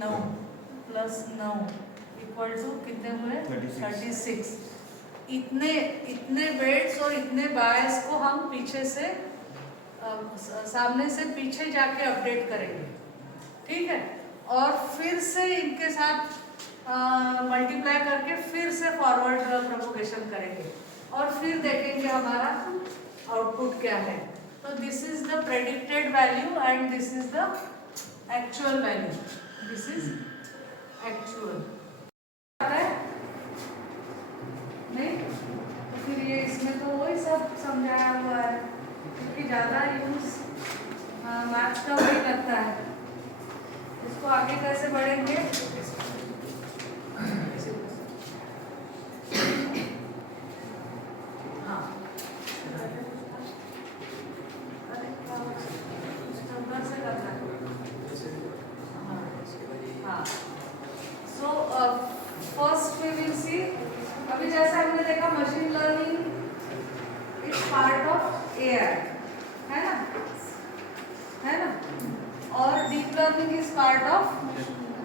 9 plus 9 equal to कितने हुए 36। इतने वेट्स और इतने बायस को हम पीछे से सामने से पीछे जाके अपडेट करेंगे, ठीक है। और फिर से इनके साथ मल्टीप्लाई करके फिर से फॉरवर्ड प्रोपोगेशन करेंगे और फिर देखेंगे हमारा आउटपुट क्या है। तो this is the predicted value and this is the actual value, this is actual. नहीं तो फिर ये इसमें तो वही सब समझाया हुआ है, क्योंकि ज़्यादा यूज मैथ्स का वही लगता है। इसको आगे कैसे बढ़ेंगे, फर्स्ट वी विल सी, अभी जैसे हमने देखा machine learning is part of AI, है ना, है ना, और deep learning is part of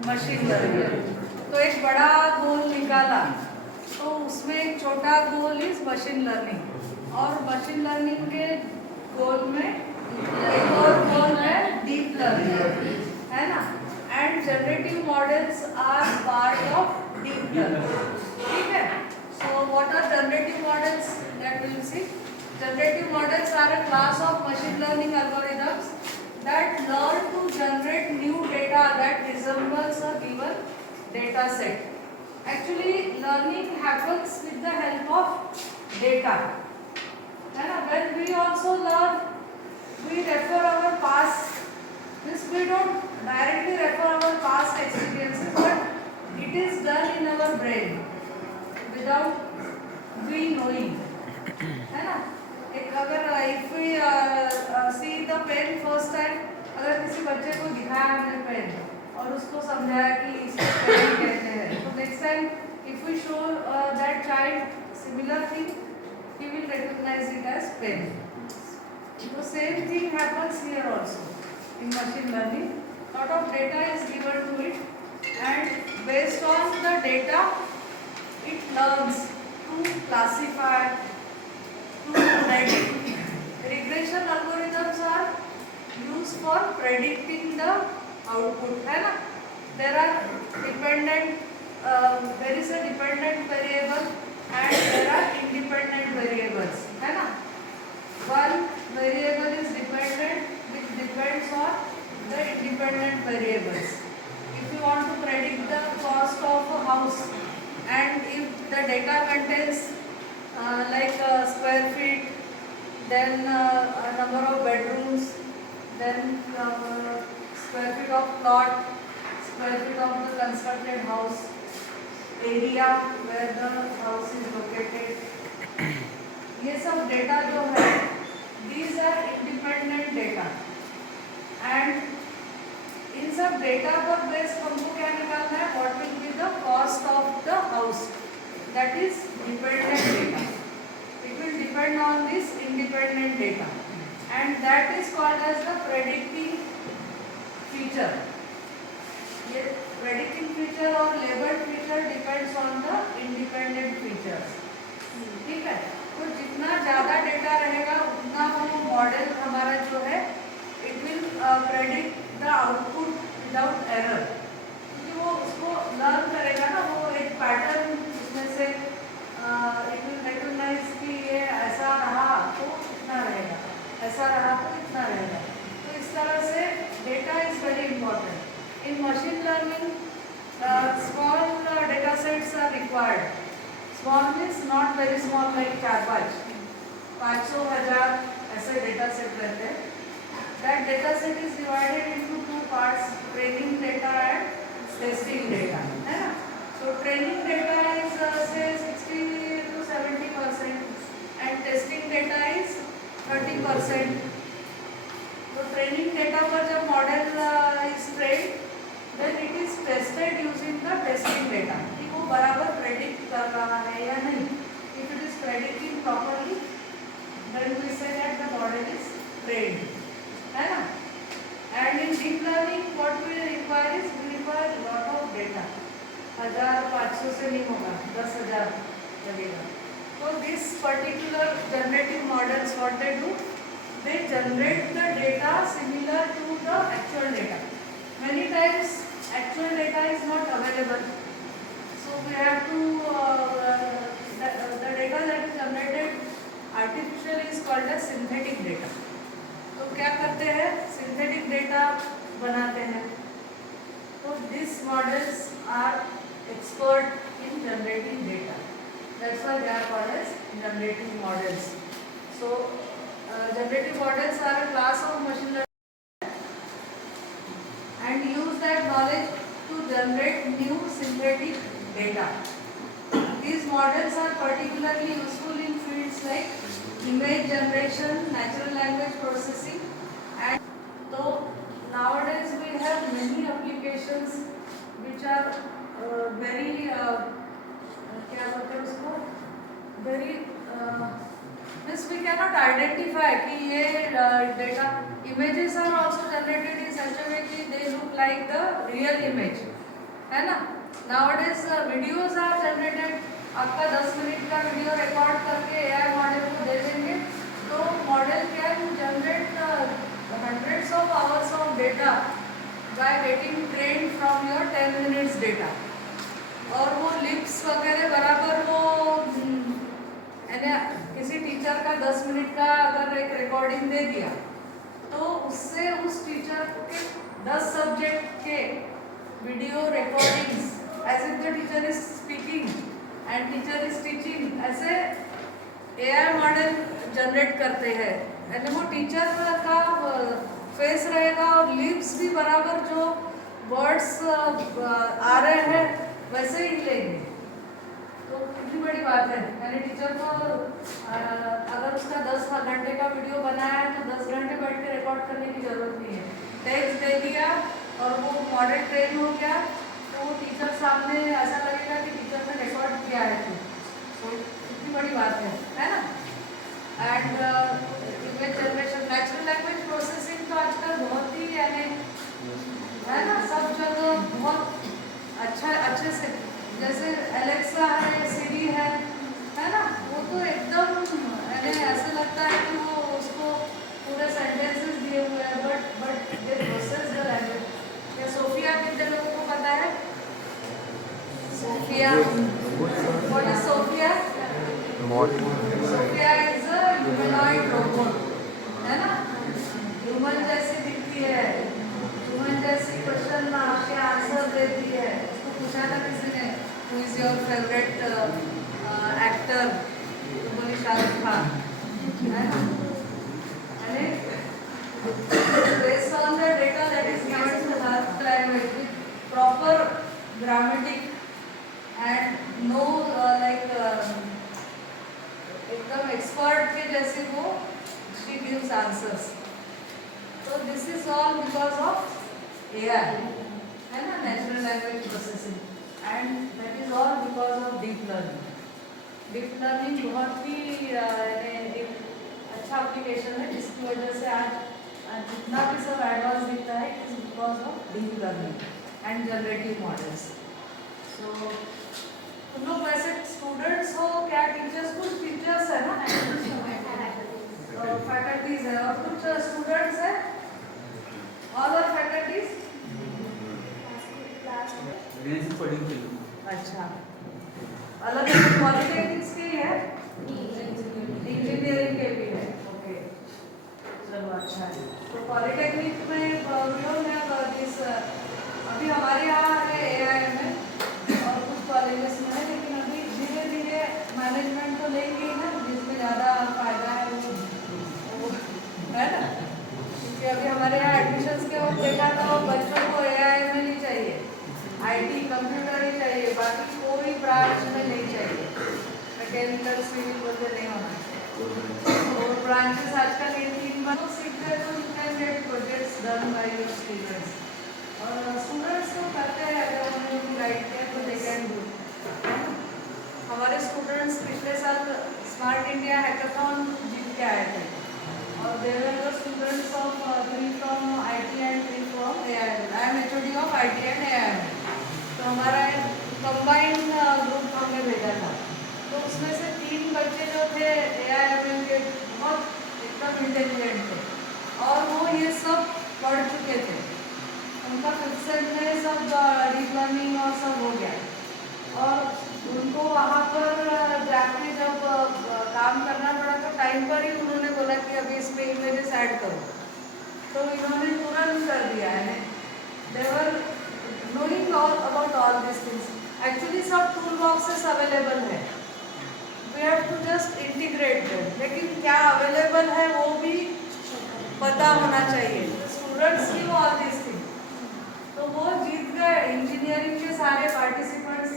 machine learning. तो एक बड़ा गोल निकाला तो उसमें एक छोटा गोल इज मशीन लर्निंग, और मशीन लर्निंग के गोल में एक और गोल है डीप लर्निंग, है ना। And generative models are part of deep learning, ठीक है। So what are generative models, that will see. Generative models are a class of machine learning algorithms that learn to generate new data that resembles a given data set. Actually learning happens with the help of data, है ना। when we also learn, we refer our past, this we don't directly refer our past experiences, but it is done in our brain without we knowing, है ना। एक अगर if we see the pen first time, अगर किसी बच्चे को दिखाया हमने पेन और उसको समझाया कि इसको पेन कहते हैं, तो next time if we show that child similar thing, he will recognize it as pen. The same thing happens here also in machine learning. Lot of data is given to it, and based on the data it learns to classify, to predict. Regression algorithms are used for predicting the output, है ना। There are dependent, there is a dependent variable and there are independent variables, है ना। One variable is dependent which depends on the independent variables. If you want to predict the cost of a house and if the data contains like square feet, then a number of bedrooms, then square feet of plot, square feet of the constructed house, area where the house is located, ये सब data जो है these are independent data, and इन सब data पर base हमको क्या निकालना है, what will be the cost of the house, that is dependent data. It will depend on this independent data, and that is called as the predicting feature. ये predicting feature और labeled feature depends on the independent features, ठीक है। तो जितना ज़्यादा data रहेगा उतना वो मॉडल हमारा जो है it will predict the output without error, क्योंकि वो उसको लर्न करेगा ना, वो एक पैटर्न उसमें से it will recognize कि ये ऐसा रहा तो इतना रहेगा, ऐसा रहा तो इतना रहेगा। तो इस तरह से data is very important in machine learning. Small data sets are required. Small means not very small, like 4-500-1000 ऐसे डेटा सेट रहते हैं। That data set is divided into 2 parts, training data and testing data, है ना। So training data is say 60 to 70% and testing data is 30%. तो training data पर जब model is trained, then it is tested using the testing data कि वो बराबर predict कर रहा है या नहीं। If it is predicting properly, then we say that the model is trained, है ना। And in deep learning, what we require is we require 1500 से नहीं होगा, 10,000 लगेगा। तो this particular generative models what they do, they generate the data similar to the actual data. Many times actual data is not available, so we have to the data that is generated artificially is called as synthetic data. तो क्या करते हैं, synthetic data बनाते हैं. So these models are expert in generating data. That's why they are called as generative models. So generative models are a class of machine learning and use that knowledge to generate new synthetic data. These models are particularly useful in fields like image generation, natural language processing, and so nowadays we have many applications which are very क्या बोलते हैं उसको, very means we cannot identify कि ये data images are also generated in such a way कि they look like the real image, है ना. Nowadays videos are generated. आपका 10 मिनट का वीडियो रिकॉर्ड करके AI मॉडल को दे देंगे तो model can generate hundreds of hours of data by getting trained from your 10 minutes data. और वो लिप्स वगैरह बराबर वो किसी टीचर का 10 मिनट का अगर एक रिकॉर्डिंग दे दिया तो उससे उस टीचर के 10 सब्जेक्ट के video recordings as if the teacher is speaking and teacher is teaching ऐसे एआई मॉडल जनरेट करते हैं. यानी वो टीचर का फेस रहेगा और लिप्स भी बराबर जो वर्ड्स आ रहे हैं वैसे ही लेंगे. तो कितनी बड़ी बात है. यानी टीचर को अगर उसका 10 घंटे का वीडियो बनाया है तो 10 घंटे बैठ के रिकॉर्ड करने की जरूरत नहीं है. टेक्स्ट दे दिया और वो मॉडल ट्रेन हो गया तो वो टीचर सामने ऐसा लगेगा कि टीचर ने रिकॉर्ड किया है. तो कितनी बड़ी बात है ना. And image generation, natural language processing तो आजकल बहुत ही यानी है ना सब जगह बहुत अच्छे से, जैसे एलेक्सा है, सिरी है ना. वो तो एकदम ऐसे लगता है कि वो उसको पूरे सेंटेंसेस दिए हुए हैं but they process the language. या सोफिया कितने लोगों को पता है? Sophia, what is Sophia? Sophia is a humanoid robot, है ना. ह्यूमन जैसी दिखती है, ह्यूमन जैसी क्वेश्चन में आपके आंसर देती है. उसको पूछा था किसी ने who is your favourite actor, तो बोली शाहरुख खान, है ना. based on the data that is given to her language with proper grammatic and no एकदम एक्सपर्ट के जैसे वो she gives answers. So this is all because of AI, है ना, natural language processing, and that is all because of deep learning. Deep learning बहुत ही एक अच्छा application है जिसकी वजह से आज जितना भी सब एडवांस दिखता है it is because of deep learning and generative models. So तुम लोग वैसे स्टूडेंट्स हो क्या? टीचर्स, कुछ टीचर्स है ना, फैकल्टीज है और कुछ स्टूडेंट्स है. All are faculties. अच्छा, अलग अलग पॉलिटेक्निक्स के है, इंजीनियरिंग के भी है. ओके, चलो अच्छा है. तो पॉलिटेक्निक में अभी हमारे यहाँ है एआई में और कुछ कॉलेजेस में है, लेकिन अभी धीरे धीरे मैनेजमेंट तो लेंगे ही ना, जिसमें ज़्यादा फायदा है वो है ना. क्योंकि अभी हमारे यहाँ एडमिशन्स के वक्त देखा था बच्चों को एआई में नहीं चाहिए, आईटी कंप्यूटर ही चाहिए, बाकी कोई ब्रांच में नहीं चाहिए. मैकेनिकल सिविल बोलते नहीं होना चाहिए. और ब्रांचेस आजकल ये 3 बार सीखते हैं तो you can get projects done by your students. और स्टूडेंट्स तो करते हैं, अगर उन्होंने गाइड किया तो दे कैन डू. हमारे स्टूडेंट्स पिछले साल स्मार्ट इंडिया हैकाथॉन जीत के आए थे और they were the students of 3 from IT and 3 from AI. I am HOD of IT and AI. तो हमारा बच्चे जो थे AIML के बहुत एकदम इंटेलिजेंट थे और वो ये सब पढ़ चुके थे, उनका 5th सेम में सब डीप लर्निंग और सब हो गया और उनको वहाँ पर जाके जब काम करना पड़ा तो टाइम पर ही उन्होंने बोला कि अभी इसमें इमेजेस ऐड करो, तो इन्होंने तुरंत कर दिया है। They're knowing all about all this things. Actually सब टूल बॉक्सेस अवेलेबल है, we have to just integrate them, लेकिन क्या अवेलेबल है वो भी पता होना चाहिए स्टूडेंट्स की वो ऑल दिस थिंग। तो वो जीत गए इंजीनियरिंग के सारे पार्टिसिपेंट्स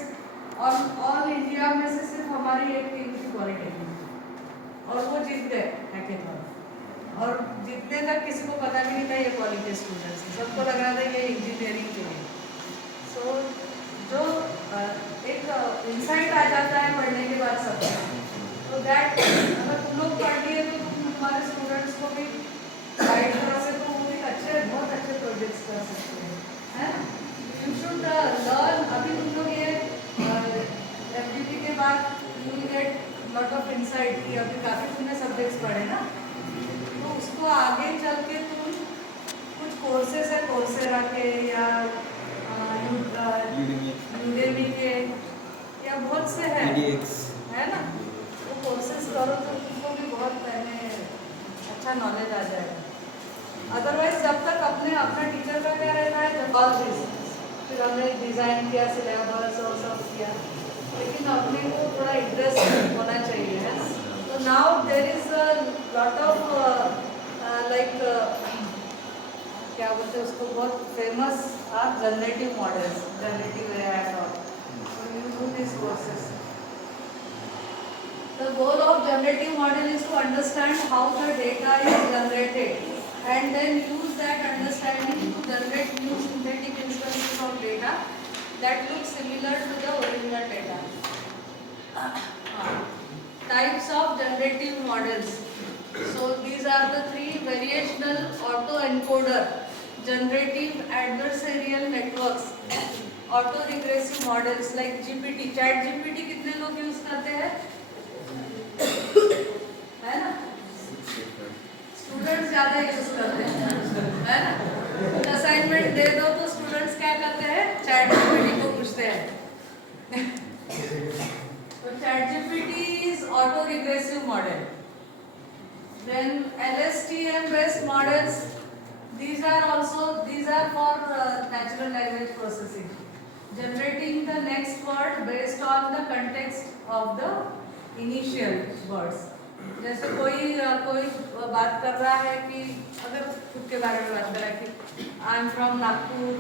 और ऑल इंडिया में से सिर्फ हमारी एक टीम थी पॉलिटेक्निक और वो जीत गए हैकेथॉन। और जितने तक किसी को पता भी नहीं था ये पॉली के स्टूडेंट्स, सबको लग रहा था ये इंजीनियरिंग के लिए। सो जो एक इंसाइट आ जाता है पढ़ने के बाद सबको, तो दैट अगर तुम लोग पढ़ लिए तो तुम हमारे स्टूडेंट्स को भी गाइड करो से तो वो एक अच्छे बहुत अच्छे प्रोजेक्ट्स कर सकते हैं, है ना। You should learn. अभी तुम लोग ये FDP के बाद you will get lot of insight कि अभी काफ़ी तुमने सब्जेक्ट्स पढ़े ना, तो उसको आगे चल के तुम कुछ कोर्सेस है कोर्सेरा के या यूडेमी के या बहुत से है ना, वो कोर्सेस करो तो तुमको भी बहुत पहले अच्छा नॉलेज आ जाएगा। अदरवाइज जब तक अपना टीचर का क्या रहता है, जब ऑल दिस फिर हमने डिज़ाइन किया सिलेबस और सब किया, लेकिन अपने को थोड़ा इंटरेस्ट होना चाहिए, है ना। तो now there is a lot of like क्या बोलते हैं उसको, बहुत famous generative models, generative AI और you do this courses. The goal of generative model is to understand how the data is generated and then use that understanding to generate new synthetic instances of data that look similar to the original data. Types of generative models. So these are the 3: variational, autoencoder, generative adversarial networks, autoregressive models like GPT. Chat GPT कितने लोग use करते हैं, है ना। Students ज़्यादा use करते हैं, है ना। असाइनमेंट दे दो तो स्टूडेंट्स क्या करते हैं, चैट जीपीटी को पूछते हैं। तो chat GPT is auto regressive model. Then LSTM based models, these are for natural language processing, generating the next word based on the context of the initial words. जैसे कोई बात कर रहा है कि अगर खुद के बारे में बात कर रहा है कि I am from Nagpur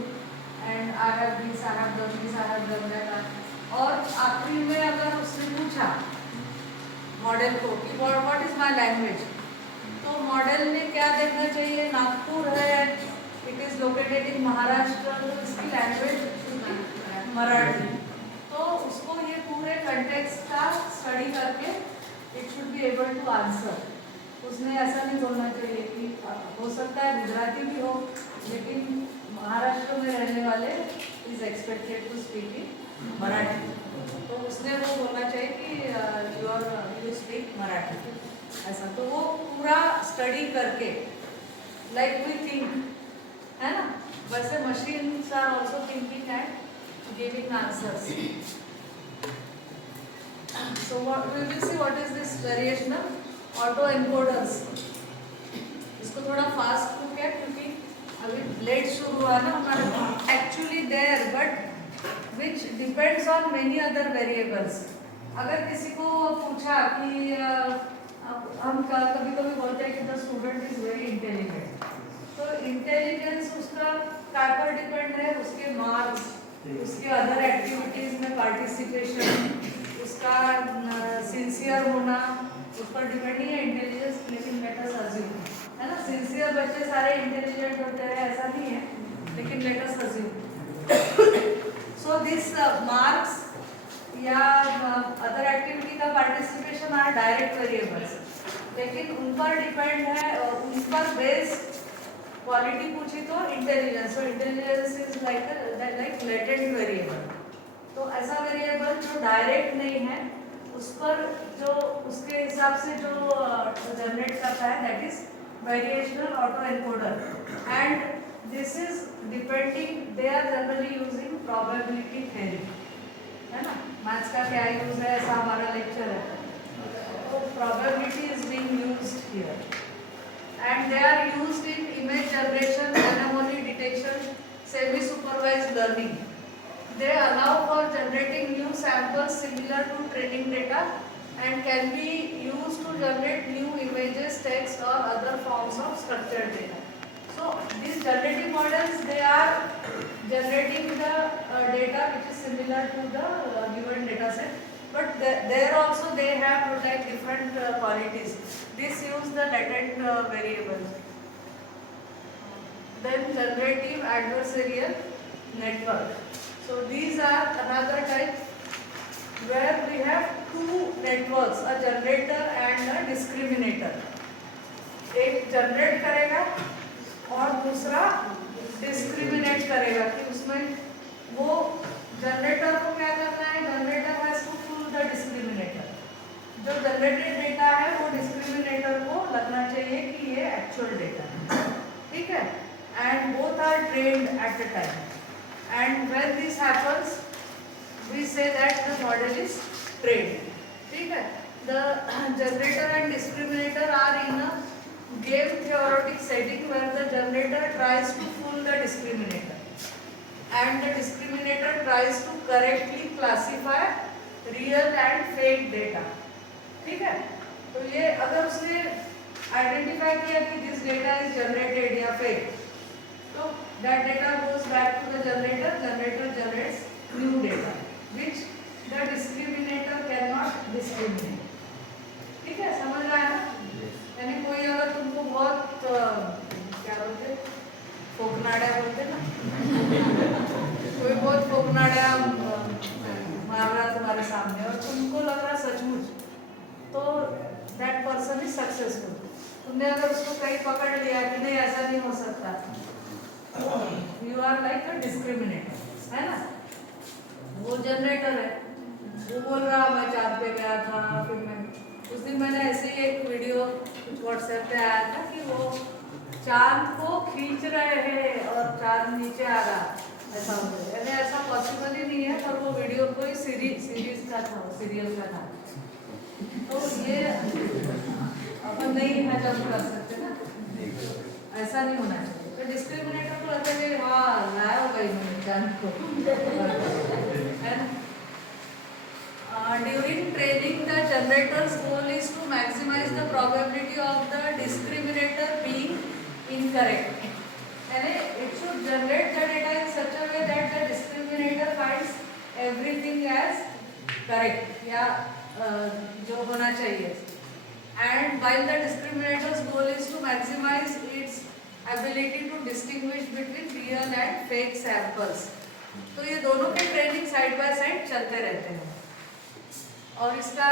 and I have this, I have done this, I have done that, और आखिरी में अगर उसने पूछा मॉडल को कि व्हाट इज माय लैंग्वेज, तो मॉडल ने क्या देखना चाहिए, नागपुर है, it is located in Maharashtra, तो इसकी लैंग्वेज मराठी। तो उसको ये पूरे कंटेक्स्ट का स्टडी करके it should be able to answer. उसने ऐसा नहीं बोलना चाहिए कि हो सकता है गुजराती भी हो, लेकिन महाराष्ट्र में रहने वाले is expected to speak in Marathi, तो उसने वो बोलना चाहिए कि यू स्पीक मराठी, ऐसा। तो वो पूरा स्टडी करके लाइक वी थिंक, है ना, वैसे machines are also thinking and giving answers. So we will see what is this variational autoencoders. इसको थोड़ा फास्ट हो गया क्योंकि अभी लेट शुरू हुआ ना हमारा, actually there but which depends on many other variables. अगर किसी को पूछा कि हम कभी कभी बोलते हैं कि the student is very intelligent, तो इंटेलिजेंस उसका काय पर डिपेंड है, उसके मार्क्स, उसके अदर एक्टिविटीज में पार्टिसिपेशन, उसका सिंसियर होना, उस पर डिपेंड नहीं है इंटेलिजेंस। लेकिन लेट अस अज्यूम, है ना, सिंसियर बच्चे सारे इंटेलिजेंट होते हैं ऐसा नहीं है, लेकिन let us assume. So this marks या अदर एक्टिविटी का पार्टिसिपेशन आर डायरेक्ट वेरिएबल्स, लेकिन उन पर डिपेंड है, उन पर बेस्ड क्वालिटी पूछी तो intelligence. So intelligence is like latent variable. तो ऐसा वेरिएबल जो डायरेक्ट नहीं है उस पर जो उसके हिसाब से जो जनरेट करता है, that is variational auto encoder. And this is depending, they are generally using probability theory, है ना। मैथ्स का क्या यूज है, ऐसा हमारा लेक्चर है। तो probability is being used here and they are used in image generation, anomaly detection, semi-supervised learning. They allow for generating new samples similar to training data and can be used to generate new images, text or other forms of structured data. So these generative models, they are generating the data which is similar to the given data set, but there also they have like different qualities. This use the latent variables. Then generative adversarial network. So these are another type where we have two networks, a generator and a discriminator. एक generate करेगा और दूसरा discriminate करेगा कि उसमें वो generator को क्या करना है, generator has to fool the discriminator. जो जनरेटेड डेटा है वो डिस्क्रिमिनेटर को लगना चाहिए कि ये एक्चुअल डेटा है, ठीक है। And both are trained at the time and when this happens we say that the model is trained, ठीक है। The generator and discriminator are in a game theoretic setting where the generator tries to fool the discriminator and the discriminator tries to correctly classify real and fake data, ठीक है। तो ये अगर उसने identify किया कि दिस डेटा इज जनरेटेड या fake, तो that data goes back to the generator, generator generates new data which the discriminator can not discriminate, ठीक है। समझ रहा है ना। यानी कोई अगर तुमको बहुत क्या बोलते, फोकनाड़ा बोलते ना कोई बहुत फोकनाड़ा मार रहा तुम्हारे सामने और तुमको लग रहा सचमुच, तो दैट पर्सन इज सक्सेसफुल। तुमने अगर उसको कहीं पकड़ लिया कि नहीं ऐसा नहीं हो सकता, you are like a discriminator, है ना। वो जनरेटर है, वो बोल रहा मैं चाँद पे गया था, फिर मैं उस दिन मैंने ऐसे ही एक वीडियो कुछ व्हाट्सएप पे आया था कि वो चांद को खींच रहे हैं और चांद नीचे आ रहा, ऐसा हो गया। यानी ऐसा पॉसिबल ही नहीं है, पर वो वीडियो कोई सीरीज का था, सीरियल का था। तो ये अपन नहीं हजम कर सकते ना, ऐसा नहीं होना चाहिए। तो डिस्क्रिमिनेटर को लगता है हाँ लाया होगा इन्होंने चांद को, है ना। During training, the generator's goal is to maximize the probability of the discriminator being incorrect. And it should generate the data in such a way that the discriminator finds everything as correct या जो होना चाहिए। And while the discriminator's goal is to maximize its ability to distinguish between real and fake samples. तो ये दोनों के training side by side चलते रहते हैं। और इसका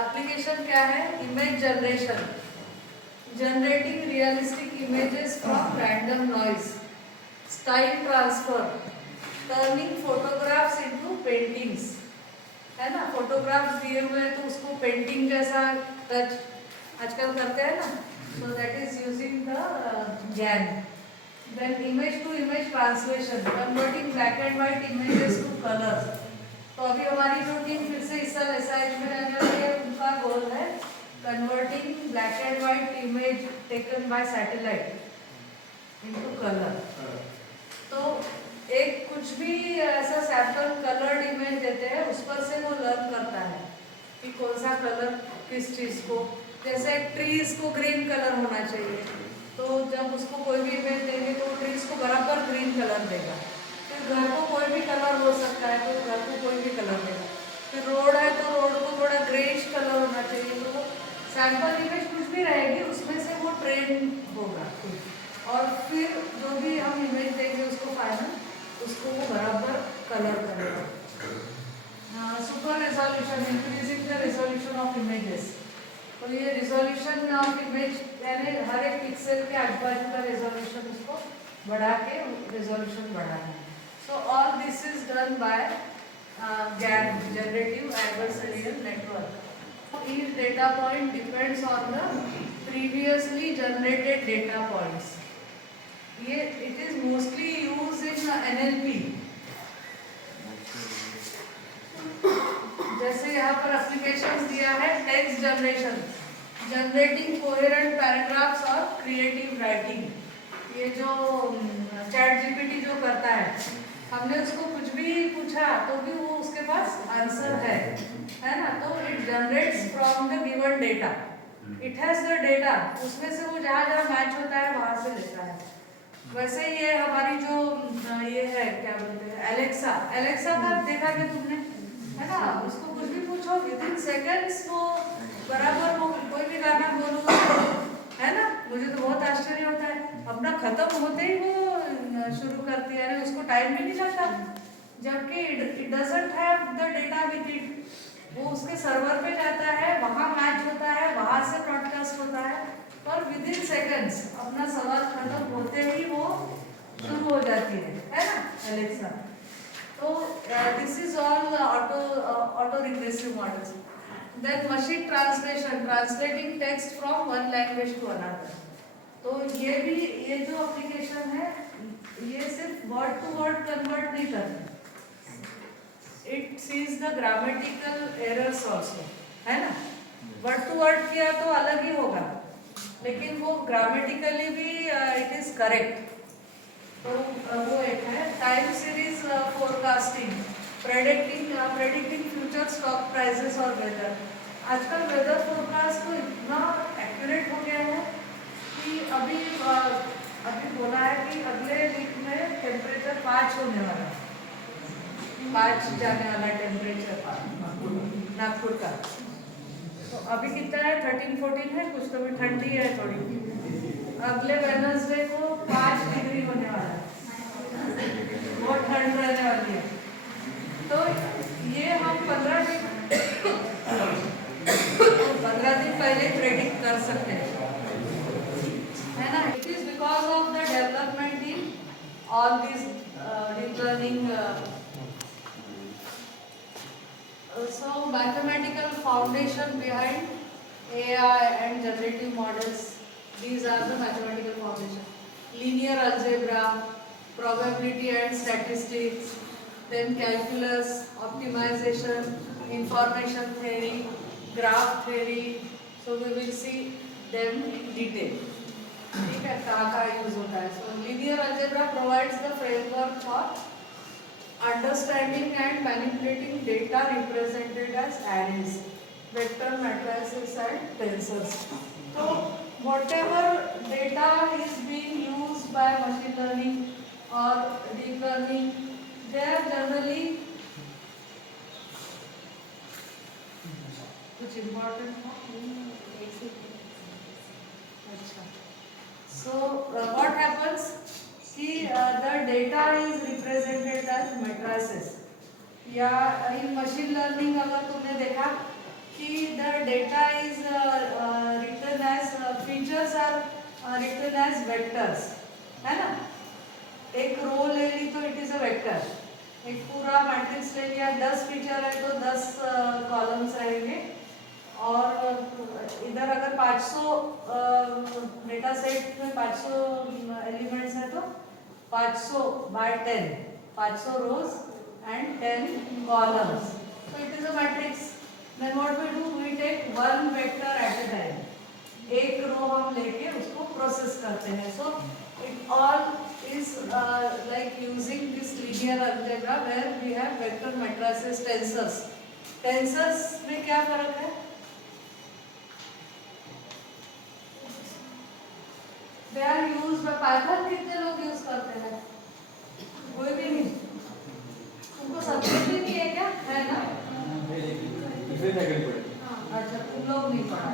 एप्लीकेशन क्या है, image generation, generating realistic images from random noise, style transfer, turning photographs into paintings, है ना। फोटोग्राफ्स दिए हुए हैं तो उसको पेंटिंग जैसा टच आजकल करते हैं ना, so that is using the GAN। Then image to image translation, converting black and white images to colours. तो अभी हमारी जो टीम फिर से इस साल SIH में रहने वाली है, उनका गोल है converting black and white image taken by satellite into colour. तो एक कुछ भी ऐसा सैंपल कलर्ड इमेज देते हैं, उस पर से वो लर्न करता है कि कौन सा कलर किस चीज़ को, जैसे ट्रीज को ग्रीन कलर होना चाहिए, तो जब उसको कोई भी इमेज देंगे तो ट्रीज को बराबर ग्रीन कलर देगा। फिर घर को कोई भी कलर हो सकता है तो घर को कोई भी कलर देगा। फिर रोड है तो रोड को थोड़ा ग्रेइश कलर होना चाहिए, तो वो सैंपल इमेज कुछ भी रहेगी उसमें से वो ट्रेन होगा। और फिर जो भी हम इमेज देंगे उसको फाइनल, उसको वो बराबर कलर करेगा। Super resolution, increasing the resolution of images. तो ये रेजोल्यूशन ऑफ इमेज यानी हर एक पिक्सल के आजू बाजू का रेजोल्यूशन उसको बढ़ा के रेजोल्यूशन बढ़ाना है। So all this is done by GAN, Generative Adversarial Network. Each data point depends on the previously generated data points. It is mostly used in NLP. जैसे यहाँ पर एप्लीकेशन दिया है text generation, generating coherent paragraphs और creative writing. ये जो chat GPT जो करता है, हमने उसको कुछ भी पूछा तो भी वो उसके पास आंसर है ना. तो it generates from the given data, it has the data, उसमें से वो जहाँ जहाँ मैच होता है वहाँ से लेता है. वैसे ये हमारी जो ये है क्या बोलते हैं एलेक्सा का देखा कि तुमने, है ना. उसको कुछ भी पूछो विद इन सेकेंड्स वो बराबर वो कोई भी गाना बोलूँगा, है ना. मुझे तो बहुत आश्चर्य होता है, अपना खत्म होते ही वो शुरू करती है, उसको टाइम भी नहीं लगता. जबकि it doesn't have the data with it. वो उसके सर्वर पे जाता है, वहाँ मैच होता है, वहाँ से ब्रॉडकास्ट होता है और विद इन सेकेंड्स अपना सवाल खत्म होते ही वो शुरू हो जाती है ना एलेक्सा. तो this is all auto regressive models. Then machine translation, translating text from one language to another. तो ये भी, ये जो एप्लीकेशन है ये सिर्फ वर्ड टू वर्ड कन्वर्ट नहीं करती, it sees the grammatical errors also, है ना. वर्ड टू वर्ड किया तो अलग ही होगा, लेकिन वो ग्रामेटिकली भी इट इज करेक्ट. तो वो एक है time series forecasting, predicting future stock prices और वेदर. आजकल वेदर फोरकास्ट तो इतना एक्यूरेट हो गया है कि अभी बोला है कि अगले वीक में टेम्परेचर 5 होने वाला है, 5 जाने वाला टेम्परेचर नागपुर का. तो अभी कितना है 13-14 है, कुछ तो भी ठंडी है थोड़ी. अगले वेडनेसडे को 5 डिग्री होने वाला है, बहुत ठंड रहने वाली है. तो ये हम 15 दिन पहले प्रेडिक्ट कर सकते हैं, है ना. It is because of the development in all this deep learning. So mathematical foundation behind AI and generative models, these are the mathematical foundation. Linear algebra, probability and statistics, then calculus, optimization, information theory, graph theory. So we will see them in detail. ठीक है, कहाँ use होता है. So linear algebra provides the framework for understanding and manipulating data represented as arrays, vector matrices and tensors. So whatever data is being used by machine learning or deep learning, they are generally कुछ important. So what happens? The data is represented as matrices. या in machine learning अगर तुमने देखा कि the data is written as features are written as vectors, है ना. एक रो ले ली तो it is a vector. एक पूरा मैट्रिक्स ले लिया, 10 फीचर है तो 10 कॉलम्स रहेंगे. और इधर अगर 500 डेटा सेट में 500 एलिमेंट्स है तो 500 by 10, 500 rows and 10 columns. So it is a matrix. Then what we do? We take one vector at a time. एक रो हम लेके उसको प्रोसेस करते हैं. So it all is like using this linear algebra where we have vector matrices, tensors. Tensors में क्या फर्क है? They are used by Python. कितने लोग यूज करते हैं? कोई भी नहीं. तुमको सब्जेक्ट भी नहीं है क्या? है ना? अच्छा, तुम लोग नहीं पढ़ा.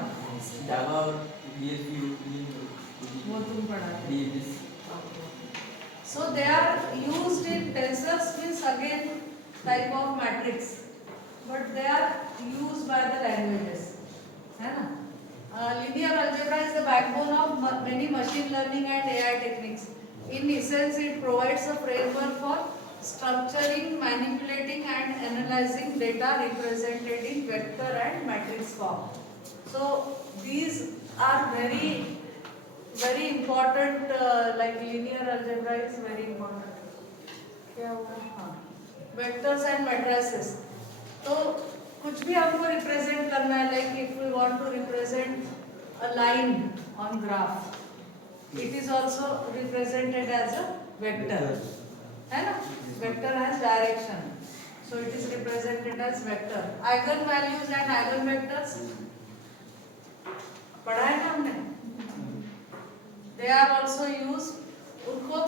जावा और PHP वो तुम पढ़ा. So they are used in tensors, means again type of matrix, but they are used by the languages, है ना. Linear algebra is the backbone of many machine learning and AI techniques. In essence, it provides a framework for structuring, manipulating and analyzing data represented in vector and matrix form. So these are very important, like linear algebra is very important. क्या हुआ? हाँ, vectors and matrices. तो कुछ भी हमको represent करना है, like if we want to represent a line on graph, it is also represented as a vector. है ना? Vector has direction, so it is represented as vector. Eigenvalues and eigenvectors पढ़ा है ना हमने? They are also used. उनको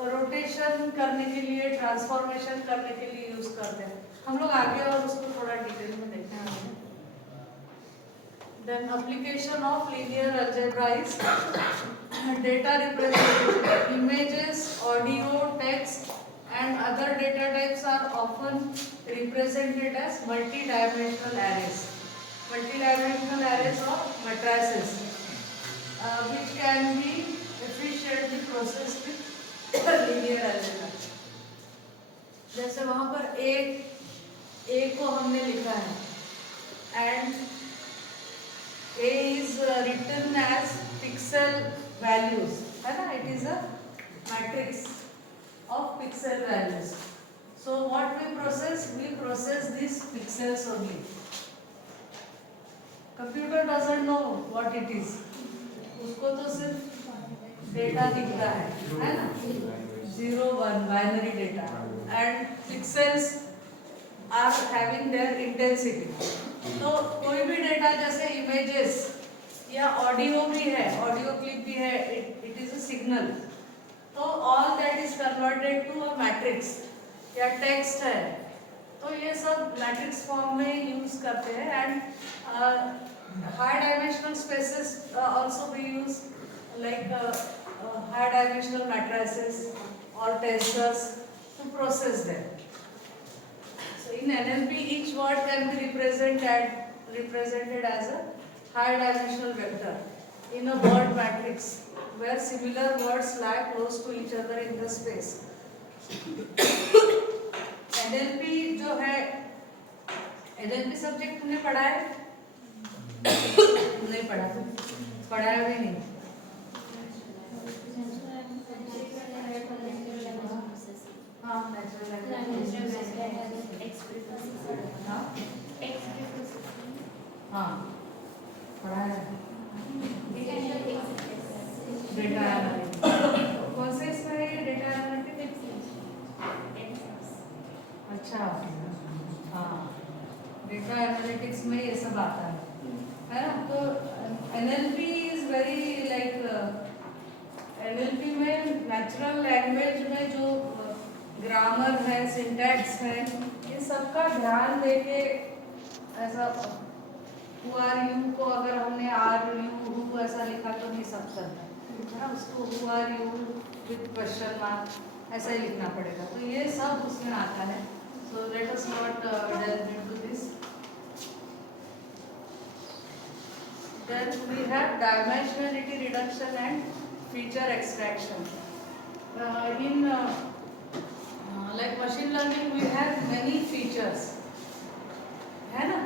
rotation करने के लिए, ट्रांसफॉर्मेशन करने के लिए यूज करते हैं. हम लोग आगे और उसको थोड़ा डिटेल में देखते हैं. Then application of linear algebra is data representation. Images, audio, text and other data types are often represented as multi-dimensional arrays. Multi-dimensional arrays or matrices, which can be efficiently processed with linear algebra. जैसे वहाँ पर A को हमने लिखा है and A is written as pixel values, है ना? It is a matrix of pixel values. So what we process these pixels only. Computer doesn't know what it is. उसको तो सिर्फ डेटा दिखता है ना? 0, 1 binary data and pixels are having their intensity. तो कोई भी डेटा जैसे इमेजेस या ऑडियो भी है, ऑडियो क्लिप भी है, इट इज अ सिग्नल. तो all that is converted to a matrix. या टेक्स्ट है तो ये सब मैट्रिक्स फॉर्म में यूज करते हैं. And high dimensional spaces also we use like high dimensional matrices और tensors to process them. So in NLP, each word can be represented as a high dimensional vector in a word matrix where similar words lie close to each other in the space. NLP जो है, NLP subject तुमने पढ़ा है? नहीं पढ़ाया भी नहीं. हाँ, हाँ पढ़ा है. डेटा एनालिटिक्स कौन से इसमें है? Data analytics. अच्छा, हाँ, डेटा एनालिटिक्स में ये सब आता है ना? तो NLP is very like, NLP में नेचुरल लैंग्वेज में जो ग्रामर है, सिंटैक्स है, इन सबका ध्यान देके ऐसा who are you को अगर हमने are you who ऐसा लिखा तो नहीं सब चलता है ना? उसको who are you with question mark ऐसा ही लिखना पड़ेगा. तो ये सब उसमें आता है. So let us not delve into this. Then we have dimensionality reduction and feature extraction. In like machine learning we have many features, है ना?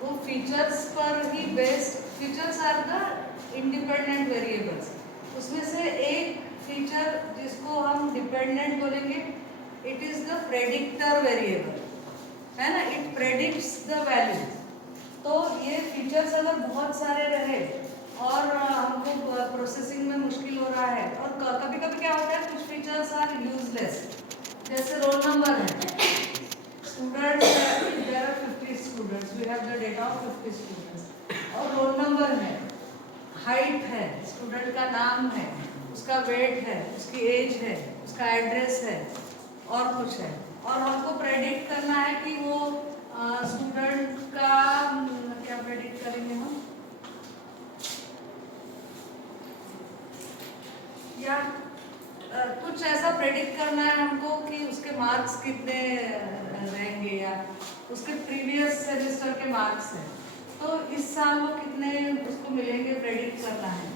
वो फीचर्स पर ही based, features are the independent variables. उसमें से एक फीचर जिसको हम डिपेंडेंट बोलेंगे, it is the predictor variable, है ना? It predicts the value. तो ये फीचर्स अगर बहुत सारे रहे और हमको प्रोसेसिंग में मुश्किल हो रहा है, और कभी कभी क्या होता है, कुछ फीचर्स आर यूजलेस. जैसे रोल नंबर है, students there are 50 students, we have the data of 50 students, और रोल नंबर है, हाइट है, स्टूडेंट का नाम है, उसका वेट है, उसकी एज है, उसका एड्रेस है और कुछ है. और हमको प्रेडिक्ट करना है कि वो स्टूडेंट का क्या प्रेडिक्ट करेंगे हम, या कुछ ऐसा प्रेडिक्ट करना है हमको कि उसके मार्क्स कितने रहेंगे या उसके प्रीवियस सेमेस्टर के मार्क्स हैं, तो इस साल वो कितने उसको मिलेंगे, प्रेडिक्ट करना है.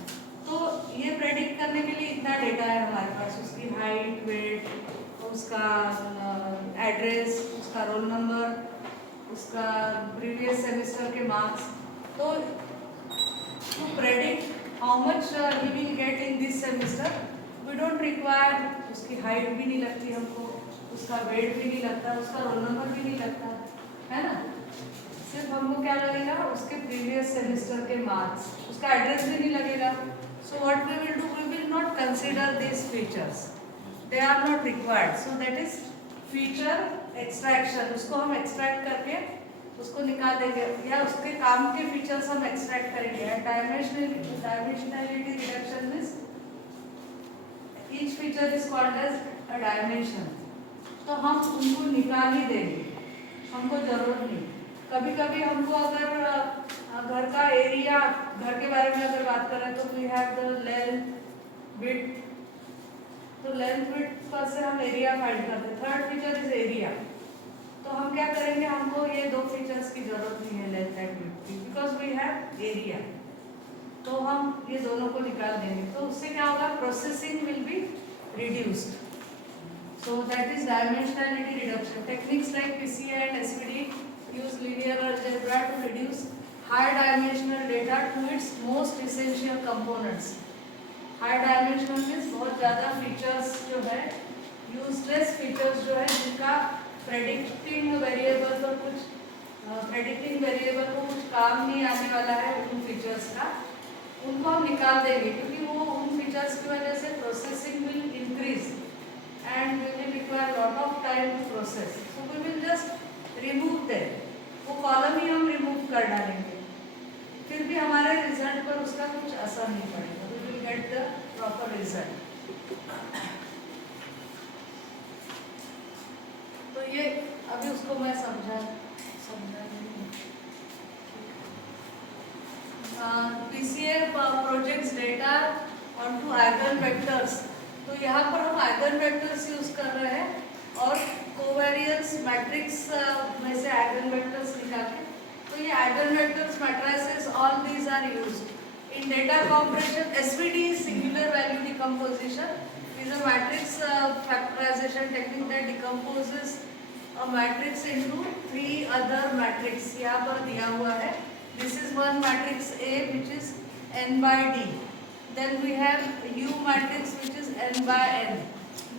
तो ये प्रेडिक्ट करने के लिए इतना डेटा है हमारे पास, उसकी हाइट, वेट, उसका एड्रेस, उसका रोल नंबर, उसका प्रीवियस सेमेस्टर के मार्क्स। तो to predict how much he will get in this semester we don't require, उसकी हाइट भी नहीं लगती हमको, उसका वेट भी नहीं लगता, उसका रोल नंबर भी नहीं लगता, है ना। सिर्फ हमको क्या लगेगा, उसके प्रीवियस सेमेस्टर के मार्क्स, उसका एड्रेस भी नहीं लगेगा। So what we will do, we will not consider this features, they are not required. So that is feature extraction. उसको हम एक्सट्रैक्ट करके उसको निकाल देंगे, या उसके काम के फीचर्स हम एक्सट्रैक्ट करेंगे। Dimensionality reduction means each feature is called as a dimension. तो हम उनको निकाल ही देंगे, हमको जरूरत नहीं। कभी कभी हमको अगर घर का एरिया, घर के बारे में अगर बात करें तो we have the length width, तो लेंथ विड्थ पर से हम एरिया फाइंड करते हैं। Third feature is area. तो हम क्या करेंगे, हमको ये दो फीचर्स की जरूरत नहीं है लेंथ एंड विड्थ की, बिकॉज वी हैव एरिया। तो हम ये दोनों को निकाल देंगे। तो उससे क्या होगा, processing will be reduced. So that is dimensionality reduction. Techniques like PCA and SVD use linear algebra to reduce high dimensional data to its most essential components. High dimensional means बहुत ज़्यादा features जो है, useless features जो है, जिनका predicting variable और कुछ predicting variable को कुछ काम नहीं आने वाला है, उन features का उनको हम निकाल देंगे, क्योंकि वो उन features की वजह से processing will increase and we will require lot of time to process. So we will just remove them. वो कॉलम ही हम रिमूव कर डालेंगे, फिर भी हमारे रिजल्ट पर उसका कुछ असर नहीं पड़ेगा। We will get the proper result. तो ये अभी उसको मैं समझा PCA projects data onto eigenvectors। तो यहाँ पर हम आइगन वेक्टर्स यूज कर रहे हैं और कोवेरियंस मैट्रिक्स में से आइगन वेक्टर्स निकाले। तो ये eigen vectors matrices all these are used in data compression. SVD singular value decomposition is a matrix factorisation technique that decomposes a matrix into 3 other matrix. यहाँ पर दिया हुआ है, this is one matrix A which is n by d, then we have U matrix which is n by n,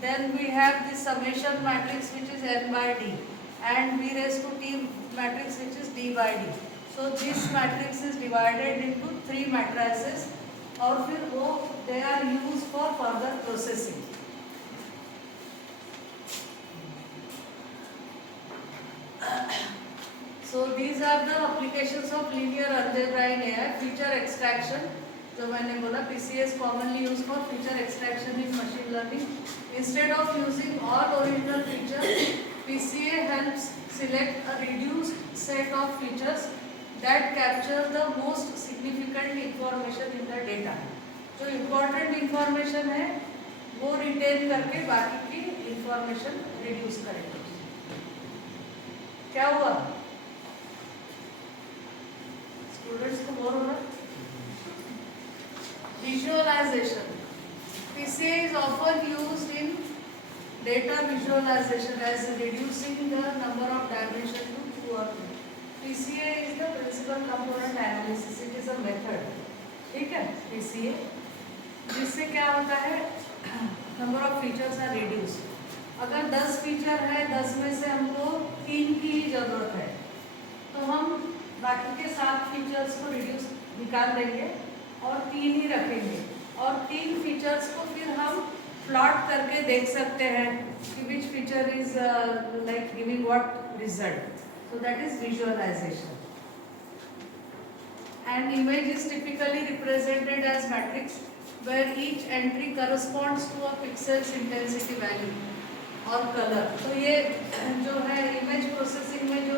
then we have the summation matrix which is n by d, and V raised to t matrix which is d by d. So this matrix is divided into 3 matrices और फिर वो they are used for further processing. So these are the applications of linear algebra in AI. Feature extraction, जो मैंने बोला, PCA is commonly used for feature extraction in machine learning. Instead of using all original features, PCA helps select a reduced set of features that capture the most significant information in the data. जो important information है वो retain करके बाकी की information reduce करेंगे। क्या हुआ? Students को बोर हो रहा है? Visualization. PCA is often used in data visualization as reducing the number of dimensions to 2 or 3. PCA is the principal component analysis. It is a method. ठीक है? PCA जिससे क्या होता है, number of features are reduced. अगर 10 feature है, 10 में से हमको 3 की ही जरूरत है, तो हम बाकी के 7 फीचर्स को रिड्यूस निकाल देंगे और 3 ही रखेंगे, और 3 फीचर्स को फिर हम प्लॉट करके देख सकते हैं कि which feature is like giving what result. So that is visualisation. An image is typically represented as matrix where each entry corresponds to a pixel's intensity value और color. तो ये जो है इमेज प्रोसेसिंग में जो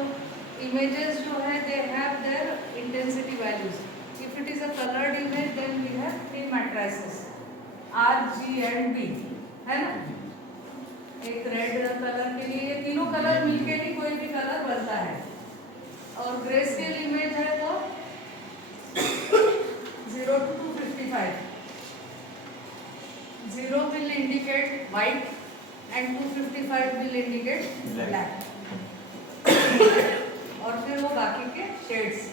images जो है they have their intensity values. If it is a colored image then we have 3 matrices R, G and B, है ना. एक रेड कलर के लिए ये तीनों कलर मिलके ही कोई भी कलर बनता है. और ग्रे स्केल इमेज है तो 0 to 255. 0 will indicate white and 255 will indicate Black. Black. और फिर वो बाकी के शेड्स